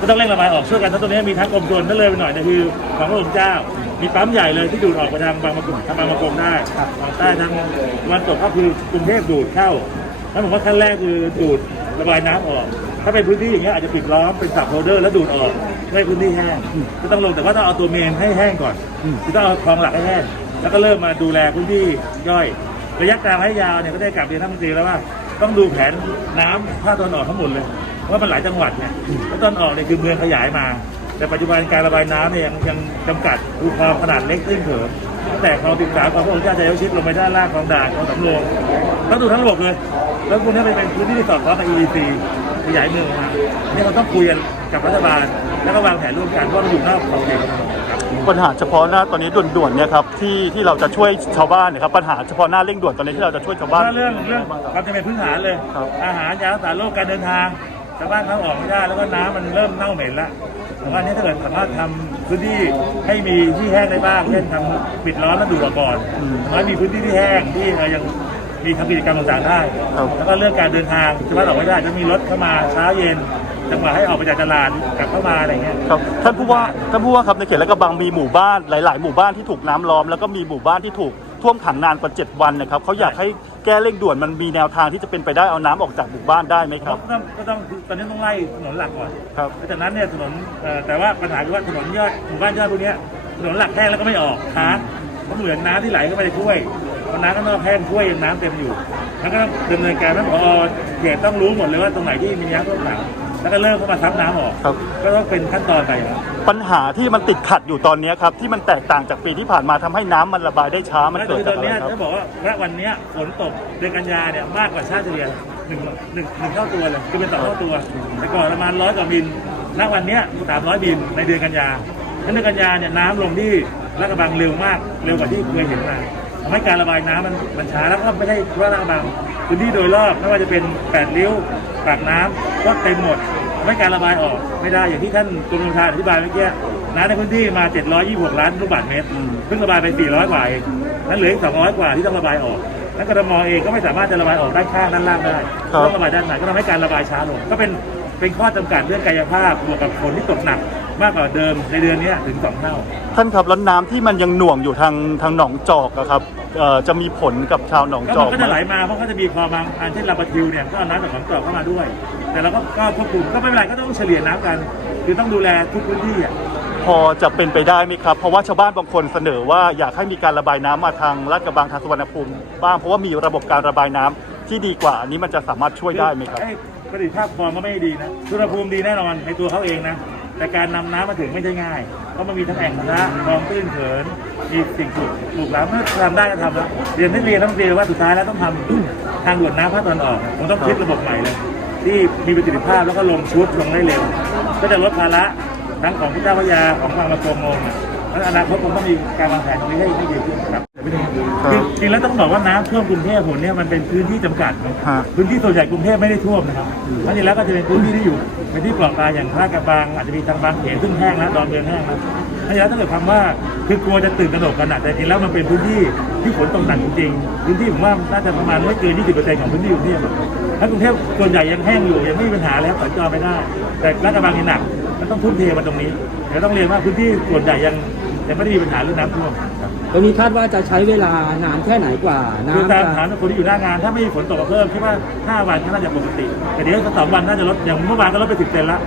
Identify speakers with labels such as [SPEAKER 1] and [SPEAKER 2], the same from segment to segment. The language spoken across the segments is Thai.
[SPEAKER 1] ก็ต้องเร่งระบายออกช่วยกันทั้งตรงนี้มีทั้งกรมชลถ้าเลยไปหน่อยนยคือของพระองค์เจ้า มีปั๊มใหญ่เลยที่ดูดออกไปทางบางมะกรูดทางบางมะกรูดได้ทางใต้ทางวันตกก็คือกรุงเทพดูดเข้าแล้วผมว่าขั้นแรกคือดูดระบายน้ำออก ถ้าเป็นพื้นที่อย่างเงี้ยอาจจะปิดล้อมเป็นสับโฮเดอร์แล้วดูดออกไม่ให้พื้นที่แห้งก็ต้องลงแต่ว่าต้องเอาตัวเมนให้แห้งก่อนคือต้องเอาคลองหลักให้แห้งแล้วก็เริ่มมาดูแลพื้นที่ย่อย ระยะกลางระยะยาวเนี่ยก็ได้กลับเรียนท่านรัฐมนตรีแล้วว่า ต้องดูแผนน้ำภาคตะวันออกทั้งหมดเลย ว่ามันหลายจังหวัดเนี่ยแล้วตอนออกเนี่ยคือเมืองขยายมา แต่ปัจจุบันการระบายน้ำเนี่ยยังยังจำกัดดูคลองขนาดเล็กตื้นเขินตั้งแต่คลองติดสามของพระองค์เจ้าใจยชิดลงไปด้านล่างคลองด่านคลองสำโรงต้องดูทั้งระบบเลย แล้วคุณนี่ไปเป็นพื้นที่ที่สอดคล้องกับ EEC ขยายเมืองออกมาเนี่ยเราต้องคุยกันกับรัฐบาล แล้วก็วางแผนร่วมกันเพราะเราอยู่นอกขอบเขตของถนนครับ
[SPEAKER 2] ปัญหาเฉพาะหน้าตอนนี้ด่วนๆเนี่ยครับที่ที่เราจะช่วยชาวบ้านเนยครับปัญหาเฉพาะหน้าเร่งด่วนตอนนี้ที่เราจะช่วยชาวบ้าน
[SPEAKER 1] ถ้าเรื่องเรื่องความจำเป็นพื้นฐานเลย
[SPEAKER 2] ครับ
[SPEAKER 1] อาหารยารักษาโรคการเดินทาง ชาวบ้านเข้าออกไม่ได้แล้วก็น้ำมันเริ่มเน่าเหม็นแล้วแต่ว่านี้ถ้าเกิดสามารถทำพื้นที่ให้มีที่แห้งได้บ้างเช่นทำปิดร้อนแล้วดูดออกก่อนน้อยมีพื้นที่ที่แห้งที่เอ่อยังมีทำกิจกรรมต่างๆได้แล้วก็เรื่องการเดินทางชาวบ้านออกไม่ได้จะมีรถเข้ามาเช้าเย็นจังหวะให้ออกไปจากตลาดกลับเข้ามาอะไรเงี้ย
[SPEAKER 2] ครับท่านผู้ว่าท่านผู้ว่าครับในเขตและกระบังมีหมู่บ้านหลาย ๆ หมู่บ้านที่ถูกน้ำล้อมแล้วก็มีหมู่บ้านที่ถูกท่วมขังนานกว่า 7 วันนะครับเขาอยากให้ แก้เร่งด่วนมันมีแนวทางที่จะเป็นไปได้เอาน้ำออกจากหมู่บ้านได้ไหมครับ
[SPEAKER 1] ก็ต้องก็ต้องตอนนี้ต้องไล่ถนนหลักก่อน
[SPEAKER 2] ครับ
[SPEAKER 1] หลังจากนั้นเนี่ยถนนเอ่อแต่ว่าปัญหาคือว่าถนนยอดหมู่บ้านยอดพวกเนี้ยถนนหลักแห้งแล้วก็ไม่ออกค้างเพราะเหมือนน้ำที่ไหลเข้าไปในถ้วยพอน้ำก็นอกแห้งถ้วยยังน้ำเต็มอยู่แล้วก็ดำเนินการท่านผอเขตต้องรู้หมดเลยว่าตรงไหนที่มีน้ำท่วมขัง แล้วก็เริ่มเข้ามาซับน้ำออก
[SPEAKER 2] ครับ
[SPEAKER 1] ก็ต้องเป็นขั้นตอนไปครับ
[SPEAKER 2] ปัญหาที่มันติดขัดอยู่ตอนนี้ครับ ที่มันแตกต่างจากปีที่ผ่านมาทำให้น้ำมันระบายได้ช้ามัน
[SPEAKER 1] แล้ว
[SPEAKER 2] เกิด
[SPEAKER 1] คือ
[SPEAKER 2] จา
[SPEAKER 1] ต
[SPEAKER 2] ก
[SPEAKER 1] อน
[SPEAKER 2] อะไร
[SPEAKER 1] เนี้ย
[SPEAKER 2] ครับ
[SPEAKER 1] ถ้าบอกว่าณวันเนี้ยฝนตกเดือนกันยาเนี่ยมากกว่าชาติเฉลี่ยหนึ่งหนึ่งหนึ่งเท่าตัวเลยคือเป็นสองเท่าตัว แต่ก่อนประมาณร้อยกว่าบินณวันเนี้ยสามร้อยบินในเดือนกันยาแล้วเดือนกันยาเนี่ยน้ำลงที่ลาดกระบังเร็วมากเร็วกว่าที่เคยเห็นมาทำให้การระบายน้ำมันมันช้าแล้วก็ไม่ใช่แค่ลาดกระบังพื้นที่โดยรอบไม่ว่าจะเป็นแปดริ้วปากน้ำ ก็เต็มหมดทำให้การระบายออกไม่ได้อย่างที่ท่านกรมชลประทานอธิบายเมื่อกี้น้ำในพื้นที่มา 726 ล้านลูกบาศก์เมตรเพิ่งระบายไป 400 กว่าเองนั้นเหลืออีก 200 กว่าที่ต้องระบายออกแล้วกรมเองก็ไม่สามารถจะระบายออกด้านข้างด้านล่างได้
[SPEAKER 2] ครับ
[SPEAKER 1] ต้องระบายด้านในก็ทำให้การระบายช้าลงก็เป็นเป็นข้อจำกัดเรื่องกายภาพบวกกับฝนที่ตกหนักมากกว่าเดิมในเดือนเนี้ยถึง2เท่า
[SPEAKER 2] ท่านครับแล้วน้ำที่มันยังหน่วงอยู่ทางทางหนองจอกอะครับเอ่อจะมีผลกับชาวหนอง
[SPEAKER 1] ก็
[SPEAKER 2] จอ
[SPEAKER 1] มัน
[SPEAKER 2] ก
[SPEAKER 1] ก็จะไหลมาเพราะเขาจะมีคลองบางอันเช่นลำปะทิวเนี่ยก็เอาน้ำจากของจอกเข้ามาด้วย แต่เราก็ก็ควบคุมก็ไม่เป็นไรก็ต้องเฉลี่ยน้ำกัน คือต้องดูแลทุกพื้นที่อะ
[SPEAKER 2] พอจะเป็นไปได้ไหมครับ เพราะว่าชาวบ้านบางคนเสนอว่าอยากให้มีการระบายน้ำมาทางลาดกระบังทางสุวรรณภูมิบ้างเพราะว่ามีระบบการระบายน้ำที่ดีกว่าอันนี้มันจะสามารถช่วยได้ไหมครับ
[SPEAKER 1] อ้ประสิทธิภาพคลองก็ไม่ดีนะอุณหภูมิดีแน่นอนในตัวเขาเองนะ แต่การนำน้ำมาถึงไม่ใช่ง่าย เพราะมันมีทั้งแอ่งน้ำคลองตื้นเขิน มีสิ่งปลูกปลูกน้ำถ้าทำได้ก็ทำแล้ว เรียนที่เรียนต้องเรียนว่าสุดท้ายแล้วต้องทำ ทางด่วนน้ำภาคตะวันออกผมต้องคิดระบบใหม่เลย ที่มีประสิทธิภาพแล้วก็ลงชุดลงได้เร็ว ก็จะลดภาระทั้งของพุทธพระยาของบางละกงงงแล้วอนาคตคงต้องมีการวางแผนตรงนี้ให้ให้ดีขึ้นครับ
[SPEAKER 2] ครับ
[SPEAKER 1] คือจริงแล้วต้องบอกว่าน้ำท่วมกรุงเทพผมเนี่ยมันเป็นพื้นที่จำกัดนะ
[SPEAKER 2] ฮะ
[SPEAKER 1] พื้นที่ส่วนใหญ่กรุงเทพไม่ได้ท่วมนะครับเพราะฉะนั้นแล้วก็จะเป็นพื้นที่ที่อยู่เป็นที่เปราะบางอย่างท่ากระบังอาจจะมีทางบางเขนซึ่งแห้งแล้วดอนเมืองแห้งแล้วเพราะฉะนั้นถ้าเกิดคำว่าคือกลัวจะตื่นกระโดดกันอะแต่จริงแล้วมันเป็นพื้นที่ที่ฝนตกหนักจริงๆพื้นที่ผมว่าน่าจะประมาณไม่เกิน20%ของพื้นที่กรุงเทพ หรอกถ้ากรุงเทพส่วนใหญ่ยังแห้งอยู่ยังไม่มีปัญหาแล้วสัญจรไปได้ แต่ลาดกระบังนี่หนักมันต้องทุ่มเทมาตรงนี้เดี๋ยวต้องเรียนว่าพื้นที่ส่วนใหญ่ยังยังไม่ได้มีปัญหาเรื่องน้ำท่วมครับ
[SPEAKER 3] ตรงนี้คาดว่าจะใช้เวลานานแค่ไหนกว่า
[SPEAKER 1] คือ
[SPEAKER 3] น้ำ
[SPEAKER 1] ตาม
[SPEAKER 3] จะ
[SPEAKER 1] ฐานคนที่อยู่หน้างาน ถ้าไม่มีฝนตกมาเพิ่มคิดว่า 5 วันก็น่าจะปกติ แต่เดี๋ยวสักสองวันน่าจะลดอย่างเมื่อวานก็ลดไป 10เซนละ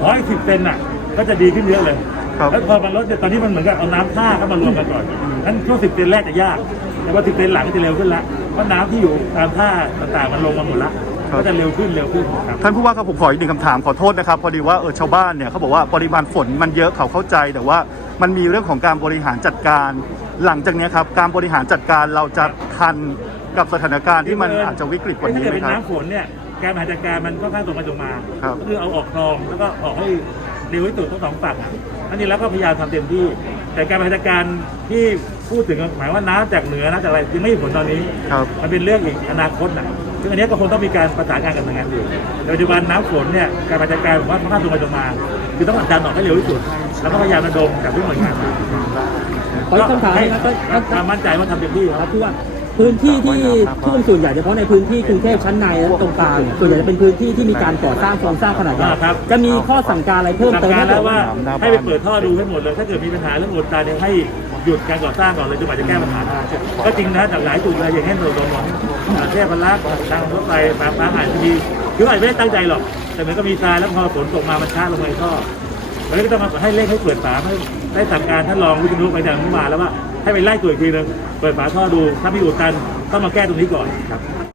[SPEAKER 1] ขออีก10เซนน่ะ ก็จะดีขึ้นเยอะเลย
[SPEAKER 2] ครับ
[SPEAKER 1] แล้วพอมันลดเนี่ยตอนนี้มันเหมือนกับเอาน้ำท่าเข้ามารวมกันก่อนนั้นช่วง10เซนแรกจะยาก แต่ว่า10เซนหลังก็จะเร็วขึ้นละเพราะน้ำที่อยู่ตามท่าต่างๆมันลงมาหมดละ
[SPEAKER 2] ครับ
[SPEAKER 1] ก็จะเร็วขึ้นเร็วขึ้นครับ
[SPEAKER 2] ท่านผู้ว่าครับผมขออีกหนึ่งคำถามขอโทษนะครับ พอดีว่าเออชาวบ้านเนี่ยเขาบอกว่าปริมาณฝนมันเยอะเขาเข้าใจ แต่ว่ามันมีเรื่องของการบริหารจัดการ หลังจากเนี้ยครับการบริหารจัดการเราจะทันกับสถานการณ์ที่มันอาจจะวิกฤตกว่านี้
[SPEAKER 1] ถ้า
[SPEAKER 2] ไห
[SPEAKER 1] เกิด
[SPEAKER 2] ม
[SPEAKER 1] เป็น
[SPEAKER 2] ครับ
[SPEAKER 1] น้ำฝนเนี่ยการบริหารจัดการมันค่อนข้างตรงไปตรงมา
[SPEAKER 2] ครับ
[SPEAKER 1] ก็คือเอาออกคลองแล้วก็ออกให้เร็วที่สุดทั้งสองฝั่งอันนี้แล้วก็พยายามทำเต็มที่ แต่การบริหารจัดการที่พูดถึงหมายว่าน้ำจากเหนือน้ำจากอะไรยังไม่มีผลตอนนี้
[SPEAKER 2] ครับ
[SPEAKER 1] มันเป็นเรื่องอีกอนาคตนะ ซึ่งอันนี้ก็คงต้องมีการประสานงานกับหน่วยงานอื่นแต่ปัจจุบันน้ำฝนเนี่ยการบริหารจัดการผมว่าค่อนข้างตรงไปตรงมา คือต้องดันออกให้เร็วที่สุด แล้วก็พยายามระดมจากทุกหน่วยงานมา
[SPEAKER 3] ขออีกคำถาม
[SPEAKER 1] ให้
[SPEAKER 3] นะครับ
[SPEAKER 1] ให้ความมั่นใจว่าทำเต็มที่ค
[SPEAKER 3] ค
[SPEAKER 1] รั
[SPEAKER 3] รั
[SPEAKER 1] บบ
[SPEAKER 3] ผู้ว่าพื้นที่ที่ท่วมส่วนใหญ่เฉพาะในพื้นที่กรุงเทพชั้นในและตรงกลางส่วนใหญ่จะเป็นพื้นที่ที่มีการก่อสร้างโครงสร้างขนาดใหญ่
[SPEAKER 1] อ่าครับ
[SPEAKER 3] จะมีข้อสั่งการอะไรเพิ่ม
[SPEAKER 1] สั่ง
[SPEAKER 3] เติม
[SPEAKER 1] การ
[SPEAKER 3] ไหม
[SPEAKER 1] แล้วว่าให้ไปเปิดท่อดูให้หมดเลย ถ้าเกิดมีปัญหาเรื่องอุดตันเนี่ยให้ หยุดการก่อสร้างก่อนเลยจนกว่าจะแก้ปัญหาได้ก็จริงนะจากหลายจุดเลยอย่างเช่นถนนหลวงอ่าเทพรักษ์ทางรถไฟปาฟ้าหาจจะมีคืออาจไม่ได้ตั้งใจหรอก แต่มันก็มีทรายแล้วพอฝนตกมามันช้าลงไปท่อมันก็ต้องมาให้เร่งให้เปิดฝาให้ได้สั่งการท่านรองวิศนุไปทากนู้นมาแล้วว่าให้ไปไล่ตรวจอีกทีนึงเปิดฝาท่อดูถ้ามีอุดตันต้องมาแก้ตรงนี้ก่อนครับ